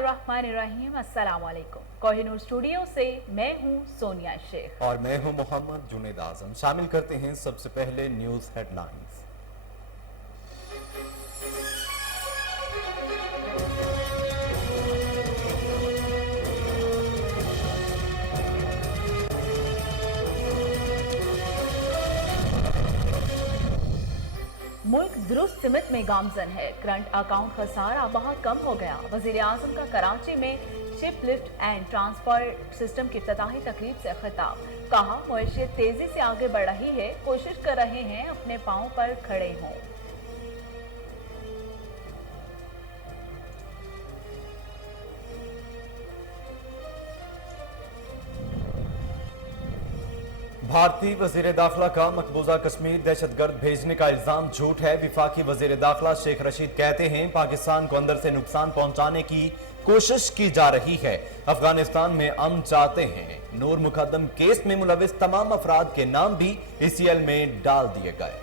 बिस्मिल्लाहिर्रहमानिर्रहीम। अस्सलाम वालेकुम। कोहिनूर स्टूडियो से मैं हूं सोनिया शेख और मैं हूं मोहम्मद जुनेद आजम। शामिल करते हैं सबसे पहले न्यूज हेडलाइंस। मुल्क दुरुस्त सिमत में गामजन है। करंट अकाउंट खसारा बहुत कम हो गया। वजीर आजम का कराची में ship lift and transport system की इफ्तिताही तकरीब से खिताब। कहा मुआशियत तेजी से आगे बढ़ रही है, कोशिश कर रहे हैं अपने पांव पर खड़े हों। भारतीय वजीर दाखिला का मकबूजा कश्मीर दहशतगर्द भेजने का इल्जाम झूठ है। विफाकी वजीर दाखिला शेख रशीद कहते हैं पाकिस्तान को अंदर से नुकसान पहुंचाने की कोशिश की जा रही है। अफगानिस्तान में अमन चाहते हैं। नूर मुकदम केस में मुलविस तमाम अफराद के नाम भी ECL में डाल दिए गए।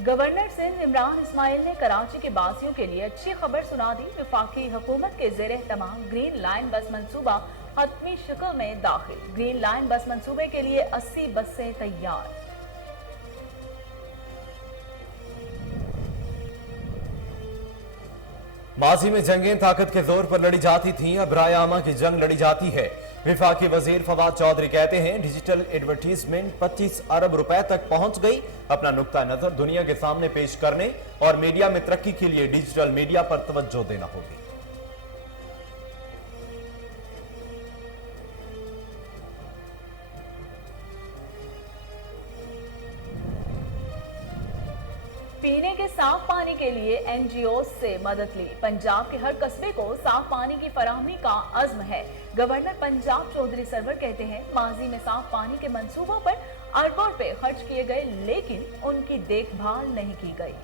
गवर्नर सिंध इमरान इस्माइल ने कराची के बासियों के लिए अच्छी खबर सुना दी। वफाकी हुकूमत के ज़ेरे तमाम ग्रीन लाइन बस मंसूबा हतमी शक्ल में दाखिल। ग्रीन लाइन बस मंसूबे के लिए 80 बसें तैयार। माजी में जंगें ताकत के जोर पर लड़ी जाती थीं, अब राय आमा की जंग लड़ी जाती है। विफाकी वजीर फवाद चौधरी कहते हैं डिजिटल एडवर्टीजमेंट 25 अरब रुपए तक पहुंच गई। अपना नुक्ता नजर दुनिया के सामने पेश करने और मीडिया में तरक्की के लिए डिजिटल मीडिया पर तवज्जो देना होगी। पीने के साफ पानी के लिए NGOs से मदद ली। पंजाब के हर कस्बे को साफ पानी की फराहमी का अज़्म है। गवर्नर पंजाब चौधरी सरवर कहते हैं माजी में साफ पानी के मंसूबों पर अरबों रुपए खर्च किए गए, लेकिन उनकी देखभाल नहीं की गई।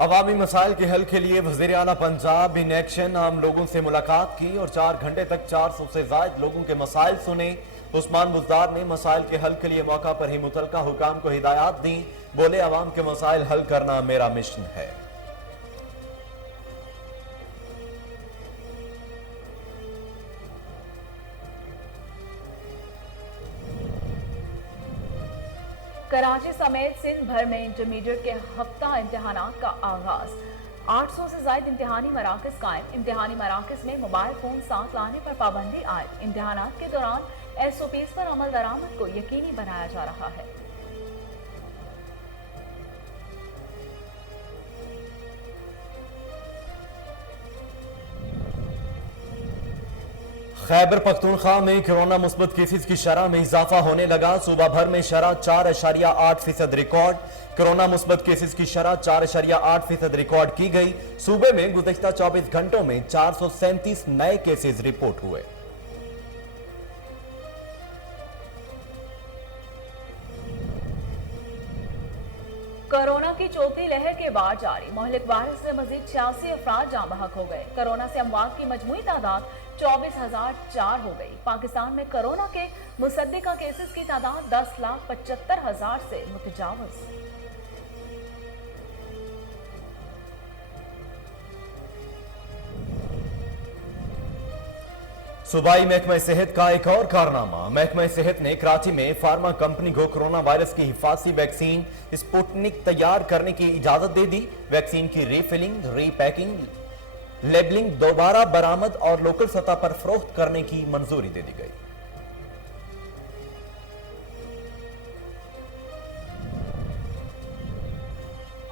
अवामी मसाइल के हल के लिए वज़ीर आला पंजाब इन एक्शन आम लोगों से मुलाकात की और 4 घंटे तक 400 से ज्यादा लोगों के मसाइल सुने। उस्मान बुज़दार ने मसाइल के हल के लिए मौका पर ही मुतलका हुकाम को हिदायत दी। बोले अवाम के मसाइल हल करना मेरा मिशन है। कराची समेत सिंध भर में इंटरमीडिएट के हफ्ता इम्तिहानात का आगाज। 800 से ज्यादा इम्तिहानी मराकज कायम। इम्तिहानी मराकज में मोबाइल फोन साथ लाने पर पाबंदी आयद। इम्तिहानात के दौरान SOPs पर अमल दरामद को यकीनी बनाया जा रहा है। खैबर पख्तूनख्वा में कोरोना मुस्बत केसेस की शरह में इजाफा होने लगा। सूबा भर में शरह 4.8% रिकॉर्ड। कोरोना मुस्बत केसेस की शरह 4.8% रिकॉर्ड की गई। सूबे में गुज़श्ता 24 घंटों में 437 नए केसेस रिपोर्ट हुए। कोरोना की चौथी लहर के बाद जारी मुहलिक वायरस से मजीद 86 अफराद जाँ बहक हो गए। कोरोना से अमवात की मजमूई तादाद 24,004 हो गई। पाकिस्तान में कोरोना के मुसद्दिका केसेस की तादाद 10,75,000 से मुतजावज। सूबाई महकमा सेहत का एक और कारनामा। महकमा सेहत ने कराची में फार्मा कंपनी को कोरोना वायरस की हिफाजती वैक्सीन स्पुतनिक तैयार करने की इजाजत दे दी। वैक्सीन की रीफिलिंग, रीपैकिंग, लेबलिंग दोबारा बरामद और लोकल सतह पर फरोख्त करने की मंजूरी दे दी गई।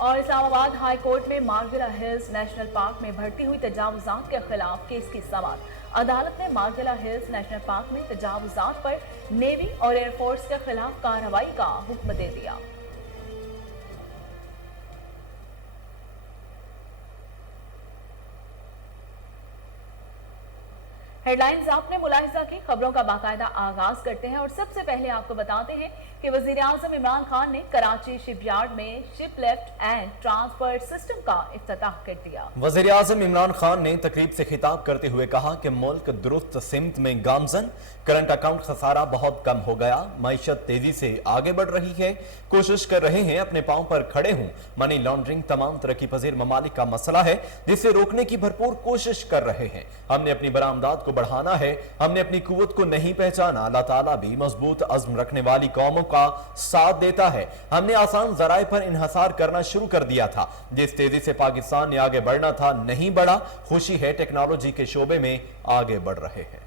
और इस्लामाबाद हाई कोर्ट में मार्गिला हिल्स नेशनल पार्क में बढ़ती हुई तजावुजात के खिलाफ केस की समाअत। अदालत ने मार्गिला हिल्स नेशनल पार्क में तजावुजात पर नेवी और एयरफोर्स के खिलाफ कार्रवाई का हुक्म दे दिया। हेडलाइंस आपने मुलाहिजा की, खबरों का बाकायदा आगाज करते हैं और सबसे पहले आपको बताते हैं कि वजीर आजम इमरान खान ने कराची शिपयार्ड में ship lift and transfer system का इफ्तिताह कर दिया। वजीर आजम इमरान खान ने तकरीब से खिताब करते हुए कहा कि मुल्क दुरुस्त सिमत में गामजन, करंट अकाउंट खसारा बहुत कम हो गया, मईशत तेजी से आगे बढ़ रही है, कोशिश कर रहे हैं अपने पांव पर खड़े हों। मनी लॉन्ड्रिंग तमाम तरक्की पजीर ममालिक का मसला है जिसे रोकने की भरपूर कोशिश कर रहे हैं। हमने अपनी बरामदात को बढ़ाना है, हमने अपनी कुव्वत को नहीं पहचाना। अल्लाह ताला भी मजबूत अज़्म रखने वाली कौमों का साथ देता है। हमने आसान जराए पर इन्हसार करना शुरू कर दिया था। जिस तेजी से पाकिस्तान ने आगे बढ़ना था नहीं बढ़ा। खुशी है टेक्नोलॉजी के शोबे में आगे बढ़ रहे हैं।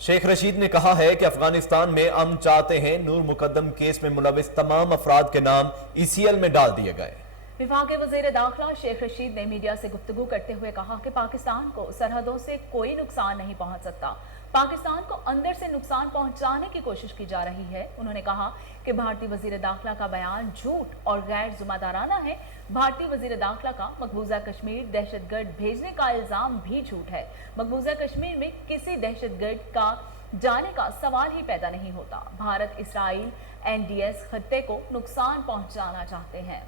शेख रशीद ने कहा है कि अफगानिस्तान में अमन चाहते हैं। नूर मुकद्दम केस में मुलविस तमाम अफराद के नाम ECL में डाल दिए गए। विफाक वज़ीर दाखिला शेख रशीद ने मीडिया से गुफ्तगू करते हुए कहा कि पाकिस्तान को सरहदों से कोई नुकसान नहीं पहुंच सकता, पाकिस्तान को अंदर से नुकसान पहुंचाने की कोशिश की जा रही है। उन्होंने कहा कि भारतीय वज़ीर दाखिला का बयान झूठ और गैर जिम्मेदाराना है। भारतीय वज़ीर दाखिला का मकबूजा कश्मीर दहशतगर्द भेजने का इल्जाम भी झूठ है। मकबूजा कश्मीर में किसी दहशतगर्द का जाने का सवाल ही पैदा नहीं होता। भारत इसराइल NDS खत्ते को नुकसान पहुंचाना चाहते हैं।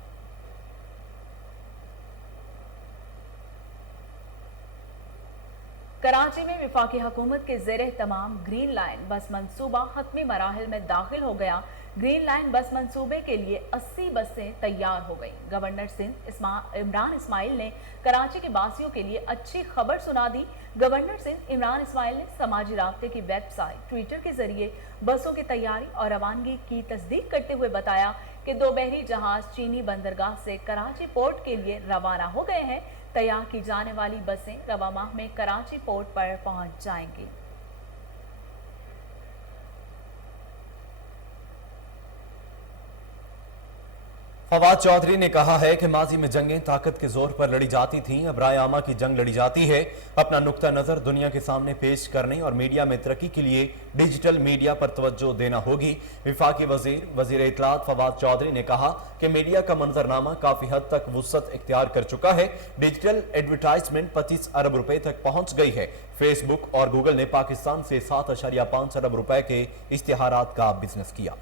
कराची में विफाकी हुकूमत के ज़ेरे तमाम ग्रीन लाइन बस मंसूबा हतमी मराहिल में दाखिल हो गया। ग्रीन लाइन बस मंसूबे के लिए 80 बसें तैयार हो गई। गवर्नर सिंध इमरान इस्माइल ने कराची के बासियों के लिए अच्छी खबर सुना दी। गवर्नर सिंध इमरान इस्माइल ने समाजी राब्ते की वेबसाइट ट्विटर के जरिए बसों की तैयारी और रवानगी की तस्दीक करते हुए बताया कि 2 बहरी जहाज चीनी बंदरगाह से कराची पोर्ट के लिए रवाना हो गए हैं। तैयार की जाने वाली बसें रवा माह में कराची पोर्ट पर पहुंच जाएंगी। फवाद चौधरी ने कहा है कि माजी में जंगें ताकत के जोर पर लड़ी जाती थीं, अब राय आमा की जंग लड़ी जाती है। अपना नुक्ता नजर दुनिया के सामने पेश करने और मीडिया में तरक्की के लिए डिजिटल मीडिया पर तवज्जो देना होगी। विफाकी वजीर इत्तलात फवाद चौधरी ने कहा कि मीडिया का मंजरनामा काफी हद तक वुसअत इख्तियार कर चुका है। डिजिटल एडवर्टाइजमेंट 25 अरब रुपए तक पहुंच गई है। फेसबुक और गूगल ने पाकिस्तान से 7.5 अरब रुपए के इश्तिहारात का बिजनेस किया।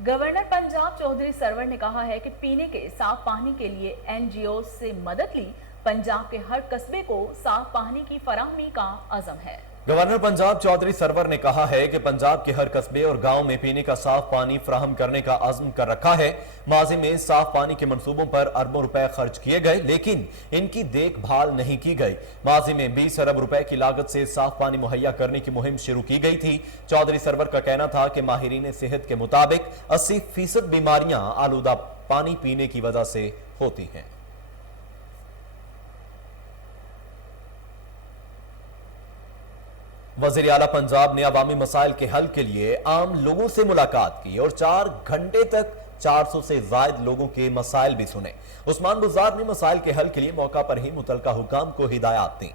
गवर्नर पंजाब चौधरी सरवर ने कहा है कि पीने के साफ पानी के लिए NGO से मदद ली। पंजाब के हर कस्बे को साफ पानी की फराहमी का अज़म है। गवर्नर पंजाब चौधरी सरवर ने कहा है कि पंजाब के हर कस्बे और गांव में पीने का साफ पानी फराहम करने का अज़्म कर रखा है। माजी में साफ पानी के मंसूबों पर अरबों रुपए खर्च किए गए, लेकिन इनकी देखभाल नहीं की गई। माजी में 20 अरब रुपए की लागत से साफ पानी मुहैया करने की मुहिम शुरू की गई थी। चौधरी सरवर का कहना था कि माहिरीन सेहत के मुताबिक 80% बीमारियां आलूदा पानी पीने की वजह से होती हैं। वज़ीर आला पंजाब ने अवामी मसाइल के हल के लिए आम लोगों से मुलाकात की और 4 घंटे तक 400 से ज्यादा लोगों के मसाइल भी सुने। उस्मान बुज़दार ने मसाइल के हल के लिए मौका पर ही मुतलका हुकाम को हिदायत दी।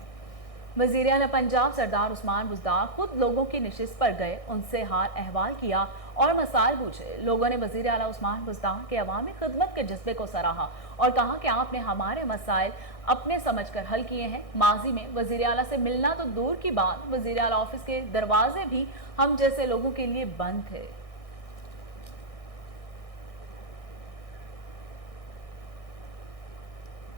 वज़ीर आला पंजाब सरदार उस्मान बुज़दार खुद लोगों की नशिस्त पर गए, उनसे हाल अहवाल किया और मसाइल पूछे। लोगों ने वज़ीर आला उस्मान बुज़दार के अवामी खिदमत के जज्बे को सराहा और कहा कि आपने हमारे मसाइल अपने समझकर हल किए हैं। माजी में वज़ीर आला से मिलना तो दूर की बात, वज़ीर आला ऑफिस के दरवाजे भी हम जैसे लोगों के लिए बंद थे।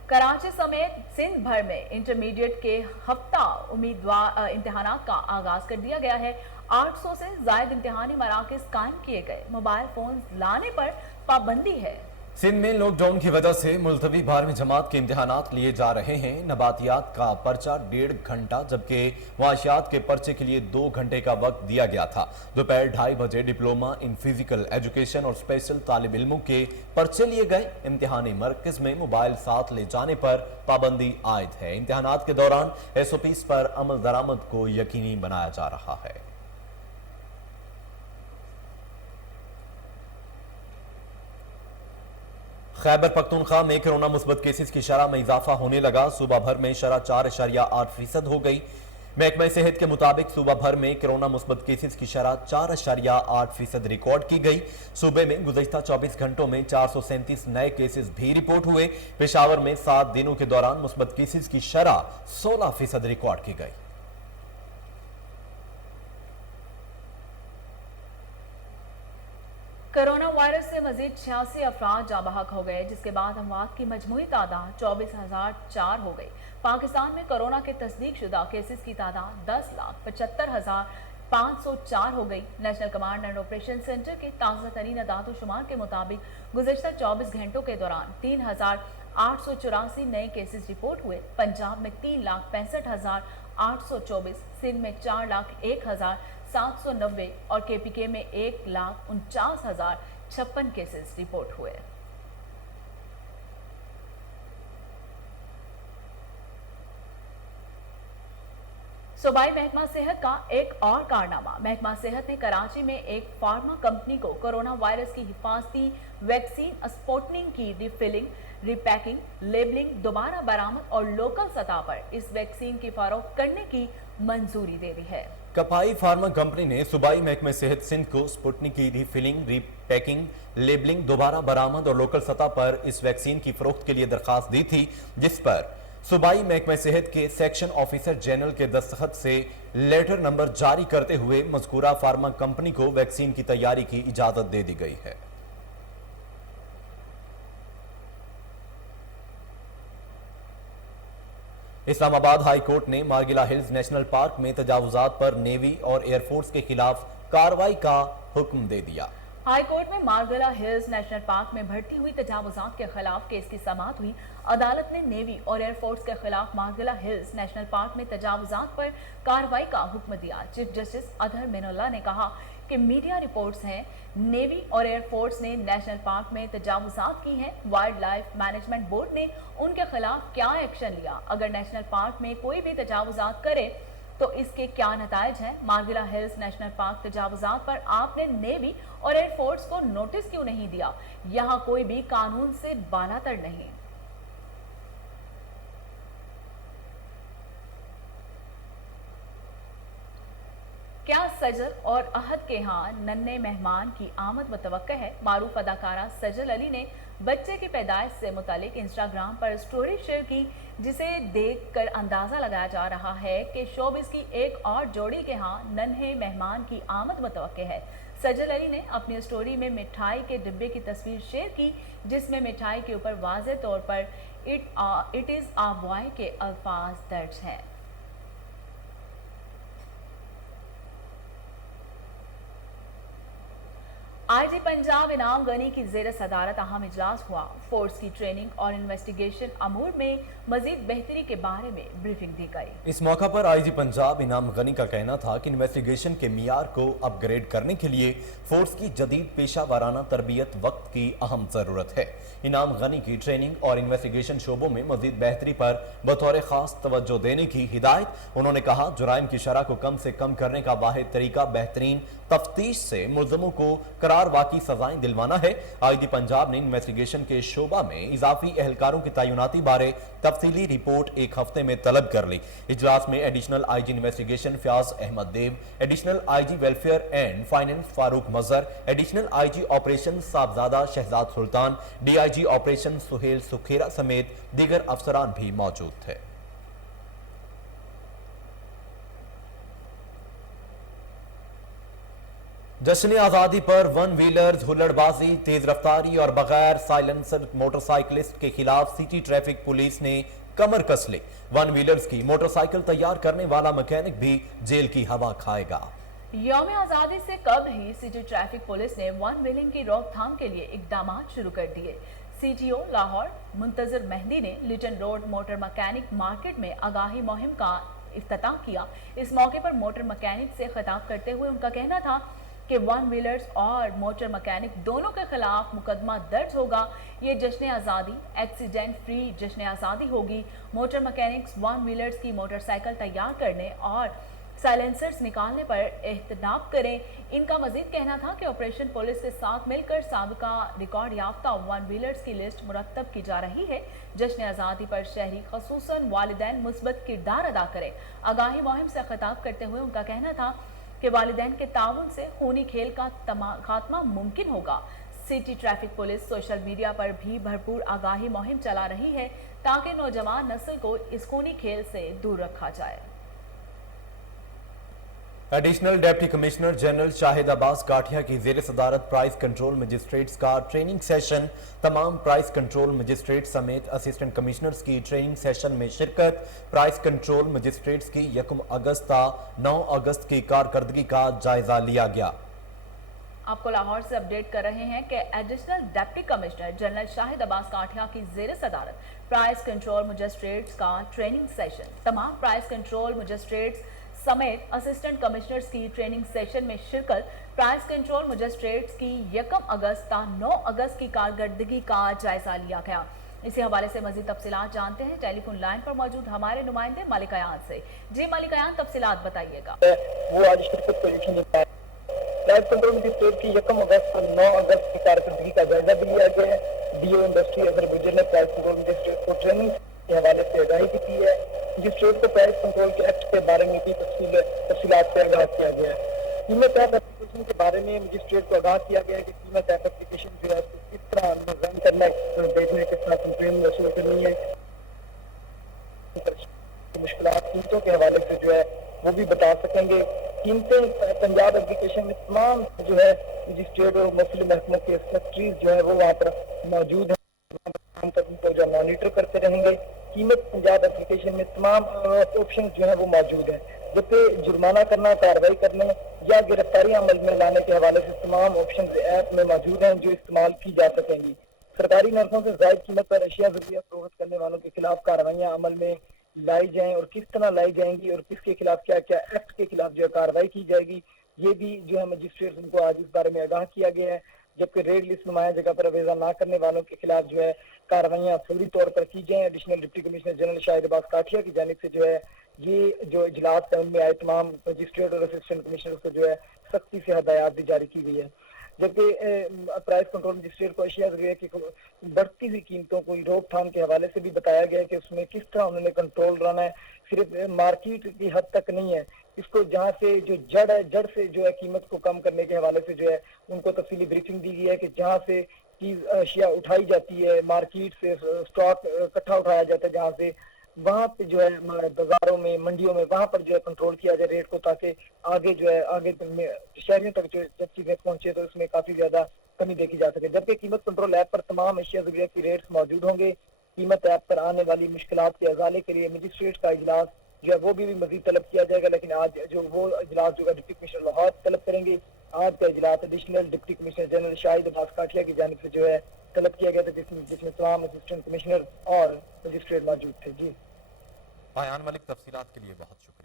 कराची समेत सिंध भर में इंटरमीडिएट के हफ्ता उम्मीदवार इम्तिहानात का आगाज कर दिया गया है। 800 से ज्यादा इम्तिहानी मराकज कायम किए गए। मोबाइल फोन लाने पर पाबंदी है। सिंध में लॉकडाउन की वजह से मुलतवी 12वीं जमात के इम्तिहानात लिए जा रहे हैं। नबातियात का पर्चा 1.5 घंटा जबकि मुआशियात के पर्चे के लिए 2 घंटे का वक्त दिया गया था। दोपहर 2:30 बजे डिप्लोमा इन फिजिकल एजुकेशन और स्पेशल तालिब इल्मों के पर्चे लिए गए। इम्तिहानी मरकज में मोबाइल साथ ले जाने पर पाबंदी आयद है। इम्तिहानात के दौरान SOPs पर अमल दरामद को यकीनी बनाया जा रहा है। खैबर पख्तूनख्वा में कोरोना मुस्बत केसेस की शरह में इजाफा होने लगा। सूबा भर में शरह 4.8% हो गई। महकमा सेहत के मुताबिक सूबा भर में कोरोना मुस्बत केसेस की शरह 4.8% रिकॉर्ड की गई। सूबे में गुज़श्ता 24 घंटों में 437 नए केसेस भी रिपोर्ट हुए। पेशावर में 7 दिनों के दौरान मुस्बत केसेस की शरह 16% रिकॉर्ड की गई। कोरोना वायरस से मजीद 86 अफराद जाँ बहक हो गए, जिसके बाद अमवात की मजमूई तादाद 24,004 हो गई। पाकिस्तान में कोरोना के तस्दीक शुदा केसेस की तादाद 10,75,504 हो गई। National command and operation centre के ताज़ा तरीन अदाद शुमार के मुताबिक गुज़श्ता 24 घंटों के दौरान 3,884 नए केसेस रिपोर्ट हुए। पंजाब में 3,65,824, सिंध में 4,01,790 और KPK में 1,49,056 केसेस रिपोर्ट हुए। सूबाई महकमा सेहत का एक और कारनामा। महकमा सेहत ने कराची में एक फार्मा कंपनी को कोरोना वायरस की हिफाजती वैक्सीन स्पुतनिक की रिफिलिंग, रिपैकिंग, लेबलिंग, दोबारा बरामद और लोकल सतह पर इस वैक्सीन की फरोख्त करने की मंजूरी दे दी है। कपाई फार्मा कंपनी ने सूबाई महकमे सेहत सिंध को स्पुतनिक की रिफिलिंग, रिपैकिंग, लेबलिंग, दोबारा बरामद और लोकल सतह पर इस वैक्सीन की फरोख्त के लिए दरखास्त दी थी, जिस पर सूबाई महकमा सेहत के सेक्शन ऑफिसर जनरल के दस्तखत से लेटर नंबर जारी करते हुए मज़कूरा फार्मा कंपनी को वैक्सीन की तैयारी की इजाजत दे दी गई है। इस्लामाबाद हाई कोर्ट ने मार्गिला हिल्स नेशनल पार्क में तजावुजात पर नेवी और एयरफोर्स के खिलाफ कार्रवाई का हुक्म दे दिया। हाई कोर्ट में मार्गिला हिल्स नेशनल पार्क में बढ़ती हुई तजावुजात के खिलाफ केस की समाअत हुई। अदालत ने नेवी और एयरफोर्स के खिलाफ मार्गिला हिल्स नेशनल पार्क में तजावुजात पर कार्रवाई का हुक्म दिया। चीफ जस्टिस अदहर मिनुल्लाह ने कहा कि मीडिया रिपोर्ट्स हैं, नेवी और एयरफोर्स ने नेशनल पार्क में तजावुजात की हैं। वाइल्ड लाइफ मैनेजमेंट बोर्ड ने उनके खिलाफ क्या एक्शन लिया? अगर नेशनल पार्क में कोई भी तजावुजात करे तो इसके क्या नताइज हैं? मार्गिला हिल्स नेशनल पार्क तजावुजात पर आपने नेवी और एयरफोर्स को नोटिस क्यों नहीं दिया? यहाँ कोई भी कानून से बालातर नहीं। क्या सजल और अहद के यहाँ नन्हे मेहमान की आमद मुतवक्का है? मारूफ अदाकारा सजल अली ने बच्चे की पैदाइश से मुतालिक इंस्टाग्राम पर स्टोरी शेयर की, जिसे देखकर अंदाजा लगाया जा रहा है कि शोबिस की एक और जोड़ी के यहाँ नन्हे मेहमान की आमद मुतवक्का है। सजल अली ने अपनी स्टोरी में मिठाई के डिब्बे की तस्वीर शेयर की, जिसमें मिठाई के ऊपर वाज़ेह तौर पर इट इज़ आ बॉय के अल्फाज दर्ज हैं। आईजी पंजाब इनाम गनी की ज़ेर सदारत अहम इजलास हुआ। फोर्स की ट्रेनिंग और इन्वेस्टिगेशन अमूर में मजीद बेहतरी के बारे में ब्रीफिंग दी गई। इस मौका पर आईजी पंजाब इनाम गनी का कहना था कि इन्वेस्टिगेशन के मियार को अपग्रेड करने के लिए फोर्स की जदीद पेशा वाराना तरबियत वक्त की अहम ज़रूरत है। इनाम गनी की ट्रेनिंग और इन्वेस्टिगेशन शोबों में मजीद बेहतरी पर बतौर खास तवज्जो देने की हिदायत। उन्होंने कहा, जुराइम की शरह को कम से कम करने का वाहिद तरीका बेहतरीन तफ्तीश से मुल्ज़मों को करार वाकई सजाएं दिलवाना है। आईजी पंजाब ने इन्वेस्टिगेशन के शोबा में इजाफी एहलकारों की तैनाती बारे तफसीली रिपोर्ट एक हफ्ते में तलब कर ली। इजलास में additional IG investigation Fayaz Ahmed Dev, additional IG welfare and finance Farooq Mazhar, additional IG operation Sahibzada Shahzad Sultan, DIG operation Suhail Sukhera समेत दीगर अफसरान भी मौजूद थे। जश्न आजादी पर वन व्हीलर्स, हुल्लड़बाजी, तेज रफ्तारी और बगैर साइलेंसर मोटरसाइकिलिस्ट के खिलाफ सिटी ट्रैफिक पुलिस ने कमर कस ली। वन व्हीलर्स की मोटरसाइकिल तैयार करने वाला मैकेनिक भी जेल की हवा खाएगा। यौम आजादी से कबल ही सिटी ट्रैफिक पुलिस ने वन व्हीलिंग की रोकथाम के लिए इकदाम शुरू कर दिए। सीटीओ लाहौर मुंतजर मेहंदी ने Lytton road motor mechanic market में आगाही मुहिम का इफ्तिताह किया। इस मौके पर मोटर मैकेनिक से खिताब करते हुए उनका कहना था कि वन व्हीलर्स और मोटर मैकेनिक दोनों के खिलाफ मुकदमा दर्ज होगा। ये जश्न आज़ादी एक्सीडेंट फ्री जश्न आज़ादी होगी। मोटर मैकेनिक्स वन व्हीलर्स की मोटरसाइकिल तैयार करने और साइलेंसर्स निकालने पर एहतनाब करें। इनका मजीद कहना था कि ऑपरेशन पुलिस के साथ मिलकर साबिका रिकॉर्ड याफ्ता वन व्हीलर्स की लिस्ट मुरतब की जा रही है। जश्न आज़ादी पर शहरी खसूसन वालिदैन मुस्बत किरदार अदा करें। आगाही मुहिम से खिताब करते हुए उनका कहना था कि वालिदैन के ताउन से खूनी खेल का खात्मा मुमकिन होगा। City traffic police social media पर भी भरपूर आगाही मुहिम चला रही है ताकि नौजवान नस्ल को इस खूनी खेल से दूर रखा जाए। Additional deputy commissioner general Shahid Abbas Kathia की ज़ेर सदारत प्राइस कंट्रोल मजिस्ट्रेट्स का ट्रेनिंग सेशन। तमाम प्राइस कंट्रोल मजिस्ट्रेट समेत असिस्टेंट कमिश्नर्स की ट्रेनिंग सेशन में शिरकत। प्राइस कंट्रोल मजिस्ट्रेट्स की 1 अगस्त ता 9 अगस्त की कारकर्दगी का जायजा लिया गया। आपको लाहौर से अपडेट कर रहे हैं कि additional deputy commissioner general Shahid Abbas Kathia की ज़ेर सदारत प्राइस कंट्रोल मजिस्ट्रेट्स का ट्रेनिंग सेशन। तमाम प्राइस कंट्रोल मजिस्ट्रेट्स समेत असिस्टेंट कमिश्नर्स की ट्रेनिंग सेशन में शिरकत। प्राइस कंट्रोल मजिस्ट्रेट्स की 1 अगस्त ता 9 अगस्त की कारकर्दगी का जायजा लिया गया। इसी हवाले से मजीद तफसीलात जानते हैं टेलीफोन लाइन पर मौजूद हमारे नुमाइंदे मलिक अयान से। जी मलिक अयान, तफसीलात बताइएगा। वो आज शिरकत पोजीशन प्राइस कंट्रोल मजिस्ट्रेट की 1 अगस्त और 9 अगस्त की कारकर्दगी का जायजा भी लिया गया है। डीओ इंडस्ट्री अजरबैजान ने प्राइस कंट्रोल मजिस्ट्रेट को ट्रेनिंग के हवाले से आगाही भी की है। मजिस्ट्रेट को प्राइस कंट्रोल के एक्ट के बारे में भी तफसीलात से आगाह किया गया है। कीमत ऐप एप्लीकेशन के बारे में मजिस्ट्रेट को आगाह किया गया है कि कीमत ऐप एप्लीकेशन जो है किस तरह निज़ाम करना है, भेजने किस तरह कंप्लेन वसूल करनी है, मुश्किलात कीमतों के हवाले से जो है वो भी बता सकेंगे। कीमतें पंजाब एप्लीकेशन में तमाम जो है मजिस्ट्रेट और मुस्लिम महकमों के सेक्रेटरीज जो है वो वहाँ पर मौजूद हैं, उनको जो मॉनिटर करते रहेंगे। कीमत पंजाब एप्लीकेशन में तमाम ऑप्शन जो है वो मौजूद हैं, जबकि जुर्माना करना, कार्रवाई करने या गिरफ्तारी अमल में लाने के हवाले से तमाम ऑप्शन ऐप में मौजूद हैं जो इस्तेमाल की जा सकेंगी। सरकारी नर्सों से जायद कीमत पर अशिया ज़रिया फरोख्त करने वालों के खिलाफ कार्रवाइयाँ अमल में लाई जाएं और किस तरह लाई जाएंगी और किसके खिलाफ क्या क्या एक्ट के खिलाफ जो है कार्रवाई की जाएगी, ये भी जो है मजिस्ट्रेट उनको आज इस बारे में आगाह किया गया है। जबकि रेड लिस्ट नुमाया जगह पर अवेजा ना करने वालों के खिलाफ जो है कार्रवाइयाँ फौरी तौर पर की जाएं। Additional deputy commissioner general Shahid Abbas Kathia की जानिब से जो है ये जो इजलास है उनमें आए तमाम मजिस्ट्रेट और असिस्टेंट कमिश्नर को जो है सख्ती से हदायत भी जारी की गई है। जबकि प्राइस कंट्रोल मजिस्ट्रेट को अशिया ज़रिया की बढ़ती हुई कीमतों को रोकथाम के हवाले से भी बताया गया है कि उसमें किस तरह उन्होंने कंट्रोल रहना है। सिर्फ मार्केट की हद तक नहीं है, इसको जहाँ से जो जड़ है, जड़ से जो है कीमत को कम करने के हवाले से जो है उनको तफसीली ब्रीफिंग दी गई है कि जहाँ से चीज़ अशिया उठाई जाती है, मार्केट से स्टॉक इकट्ठा उठाया जाता है, जहाँ से वहाँ पे जो है बाजारों में, मंडियों में, वहाँ पर जो है कंट्रोल किया जाए रेट को, ताकि आगे जो है आगे शहरियों तक जो जब चीजें पहुंचे तो उसमें काफी ज्यादा कमी देखी जा सके। जबकि कीमत कंट्रोल ऐप पर तमाम अशिया ज़रिया की रेट्स मौजूद होंगे। कीमत ऐप पर आने वाली मुश्किलात के अजाले के लिए मजिस्ट्रेट का इजलास जो है वो भी मजीद तलब किया जाएगा, लेकिन आज जो वो इजलास जो है डिप्टी कमिश्नर लाहौर तलब करेंगे। आज का इजलास additional deputy commissioner general Shahid Abbas Kathia की जानिब से जो है तलब किया गया था, जिसमें तमाम असिस्टेंट कमिश्नर और मजिस्ट्रेट मौजूद थे। जी आयान मलिक, तफसीलात के लिए बहुत शुक्रिया।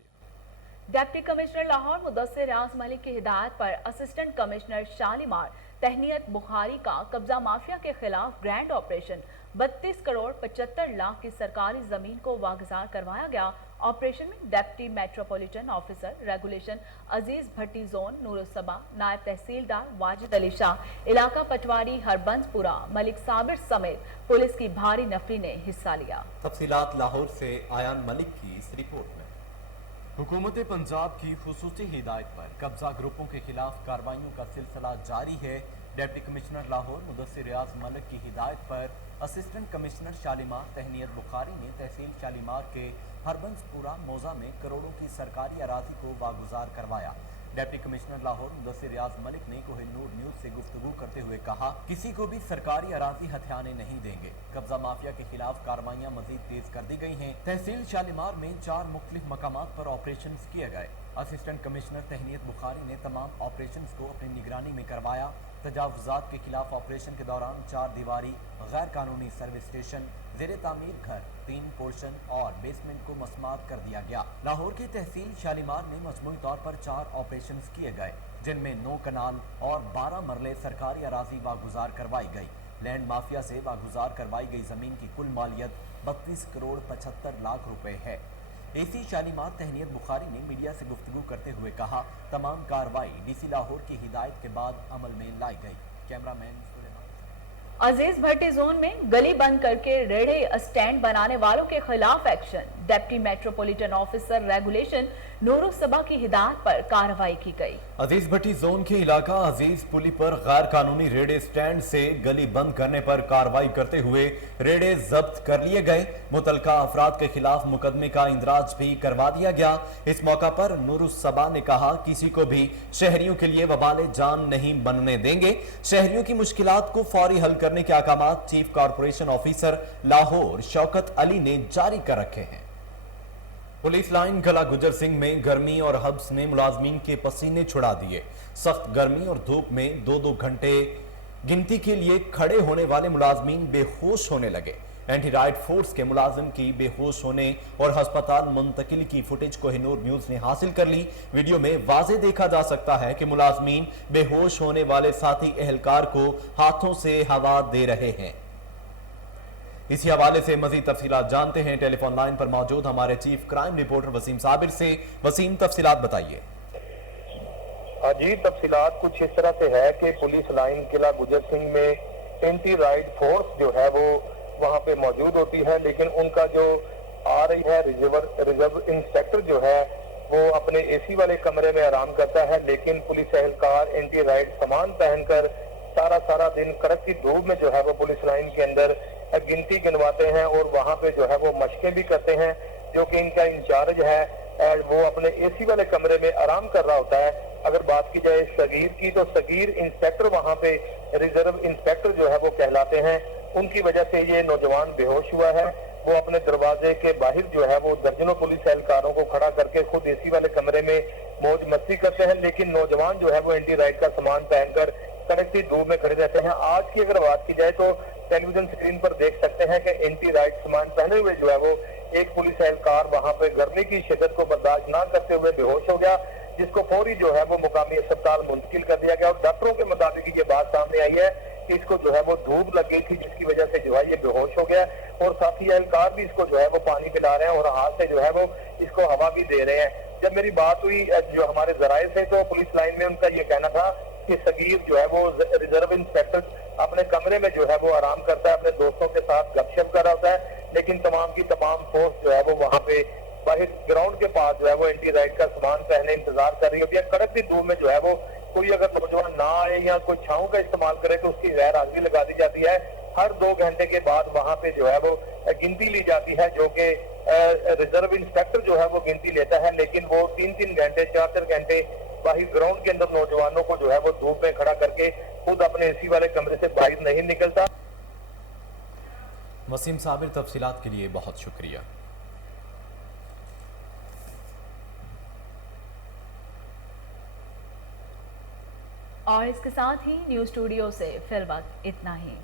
डिप्टी कमिश्नर लाहौर मुदस्सिर रियाज मलिक की हिदायत पर असिस्टेंट कमिश्नर शालीमार तहनीत बुखारी का कब्जा माफिया के खिलाफ ग्रैंड ऑपरेशन 32 करोड़ 75 लाख की सरकारी जमीन को वागुजार करवाया गया। ऑपरेशन में डिप्टी मेट्रोपॉलिटन ऑफिसर रेगुलेशन अजीज भट्टी जोन नूरुसबा, नायब तहसीलदार वाजिद अली शाह, इलाका पटवारी हरबंसपुरा मलिक साबिर समेत पुलिस की भारी नफरी ने हिस्सा लिया। तफसीलात लाहौर से आयान मलिक की इस रिपोर्ट में। हुकूमत पंजाब की खुसूसी हिदायत पर कब्जा ग्रुपों के खिलाफ कार्रवाइयों का सिलसिला जारी है। डिप्टी कमिश्नर लाहौर मुदस्सिर रियाज मलिक की हिदायत पर असिस्टेंट कमिश्नर शालीमार तहनीत बुखारी ने तहसील शालीमार के हरबंसपुरा मौजा में करोड़ों की सरकारी अराजी को वागुजार करवाया। डिप्टी कमिश्नर लाहौर मुदस्सिर रियाज मलिक ने कोहिनूर न्यूज से गुफ्तगू करते हुए कहा, किसी को भी सरकारी अराजी हथियाने नहीं देंगे। कब्जा माफिया के खिलाफ कार्रवाइयां मजीद तेज कर दी गई हैं। तहसील शालीमार में 4 मुख्तलिफ मकामात पर ऑपरेशन किए गए। असिस्टेंट कमिश्नर तहनीत बुखारी ने तमाम ऑपरेशन को अपनी निगरानी में करवाया। तजावुजात के खिलाफ ऑपरेशन के दौरान 4 दीवारी गैर कानूनी सर्विस स्टेशन, जेर तामीर घर, 3 पोर्शन और बेसमेंट को मसमात कर दिया गया। लाहौर की तहसील शालीमार में मजमूई तौर पर 4 ऑपरेशन किए गए, जिनमें 9 कनाल और 12 मरले सरकारी अराजी वागुजार करवाई गई। लैंड माफिया से वागुजार करवाई गई जमीन की कुल मालियत 32 करोड़ 75 लाख रुपए है। एसी शालीमार तहनीत बुखारी ने मीडिया से गुफ्तगू करते हुए कहा, तमाम कार्रवाई डीसी लाहौर की हिदायत के बाद अमल में लाई गई। कैमरामैन अजीज भट्टी जोन में गली बंद करके रेढ़े स्टैंड बनाने वालों के खिलाफ action. Deputy metropolitan officer regulation Noorussaba की हिदायत पर कार्रवाई की गई। अजीज भट्टी जोन के इलाका अजीज पुली पर गैर कानूनी रेड़े स्टैंड से गली बंद करने पर कार्रवाई करते हुए रेड़े जब्त कर लिए गए। मुतलका अफराद के खिलाफ मुकदमे का इंदराज भी करवा दिया गया। इस मौका पर नूरुस्सबा ने कहा, किसी को भी शहरियों के लिए वबाले जान नहीं बनने देंगे। शहरियों की मुश्किलात को फौरी हल करने के अहकामात chief corporation officer Lahore Shaukat Ali ने जारी कर रखे हैं। पुलिस लाइन गला गुजर सिंह में गर्मी और हब्स ने मुलाजमीन के पसीने छुड़ा दिए। सख्त गर्मी और धूप में 2-2 घंटे गिनती के लिए खड़े होने वाले मुलाजमीन बेहोश होने लगे। एंटी राइट फोर्स के मुलाजिम की बेहोश होने और अस्पताल मुंतकिल की फुटेज कोहिनूर न्यूज ने हासिल कर ली। वीडियो में वाज़े देखा जा सकता है कि मुलाजमीन बेहोश होने वाले साथी एहलकार को हाथों से हवा दे रहे हैं। इसी हवाले से मजीद तफसीलात जानते हैं टेलीफोन लाइन पर मौजूद हमारे chief crime reporter Waseem Sabir से। वसीम, तफसीलात बताइए। जी, तफसीलात कुछ इस तरह से है कि पुलिस लाइन किला गुजर सिंह में एंटी राइट फोर्स जो है वो वहां पे मौजूद होती है, लेकिन उनका जो आ रही है रिजर्व इंस्पेक्टर जो है वो अपने एसी वाले कमरे में आराम करता है, लेकिन पुलिस एहलकार एंटी राइट सामान पहनकर सारा दिन कड़कती धूप में जो है वो पुलिस लाइन के अंदर गिनती गिनवाते हैं और वहां पे जो है वो मशकें भी करते हैं। जो कि इनका इंचार्ज है वो अपने एसी वाले कमरे में आराम कर रहा होता है। अगर बात की जाए सगीर की, तो सगीर इंस्पेक्टर वहां पे रिजर्व इंस्पेक्टर जो है वो कहलाते हैं। उनकी वजह से ये नौजवान बेहोश हुआ है। वो अपने दरवाजे के बाहर जो है वो दर्जनों पुलिस एहलकारों को खड़ा करके खुद एसी वाले कमरे में मौज मस्ती करते हैं, लेकिन नौजवान जो है वो एंटी राइट का सामान पहनकर कड़कती धूप में खड़े रहते हैं। आज की अगर बात की जाए तो टेलीविजन स्क्रीन पर देख सकते हैं कि एंटी राइट सामान पहने हुए जो है वो एक पुलिस एहलकार वहां पे गर्मी की शिद्दत को बर्दाश्त न करते हुए बेहोश हो गया, जिसको फौरी जो है वो मुकामी अस्पताल मुंतकिल कर दिया गया। और डॉक्टरों के मुताबिक ये बात सामने आई है कि इसको जो है वो धूप लग गई थी, जिसकी वजह से जो है ये बेहोश हो गया। और साथी एहलकार भी इसको जो है वो पानी पिला रहे हैं और हाथ से जो है वो इसको हवा भी दे रहे हैं। जब मेरी बात हुई जो हमारे जराये से, तो पुलिस लाइन में उनका ये कहना था कि सगीर जो है वो रिजर्व इंस्पेक्टर अपने कमरे में जो है वो आराम करता है, अपने दोस्तों के साथ गपशप कर रहा होता है, लेकिन तमाम की तमाम फोर्स जो है वो वहां पे बाहर ग्राउंड के पास जो है वो एंटी राइट का सामान पहने इंतजार कर रही होती है। कड़कती धूप में जो है वो कोई अगर नौजवान ना आए या कोई छांव का इस्तेमाल करे तो उसकी गैर हाजिरी लगा दी जाती है। हर 2 घंटे के बाद वहां पे जो है वो गिनती ली जाती है, जो कि रिजर्व इंस्पेक्टर जो है वो गिनती लेता है, लेकिन वो 3-3 घंटे 4-4 घंटे बाहर ग्राउंड के अंदर नौजवानों को जो है वो धूप में खड़ा करके खुद अपने एसी वाले कमरे से बाहर नहीं निकलता। वसीम साबिर, तफसीलात के लिए बहुत शुक्रिया। और इसके साथ ही न्यूज़ स्टूडियो से फिलहाल इतना ही।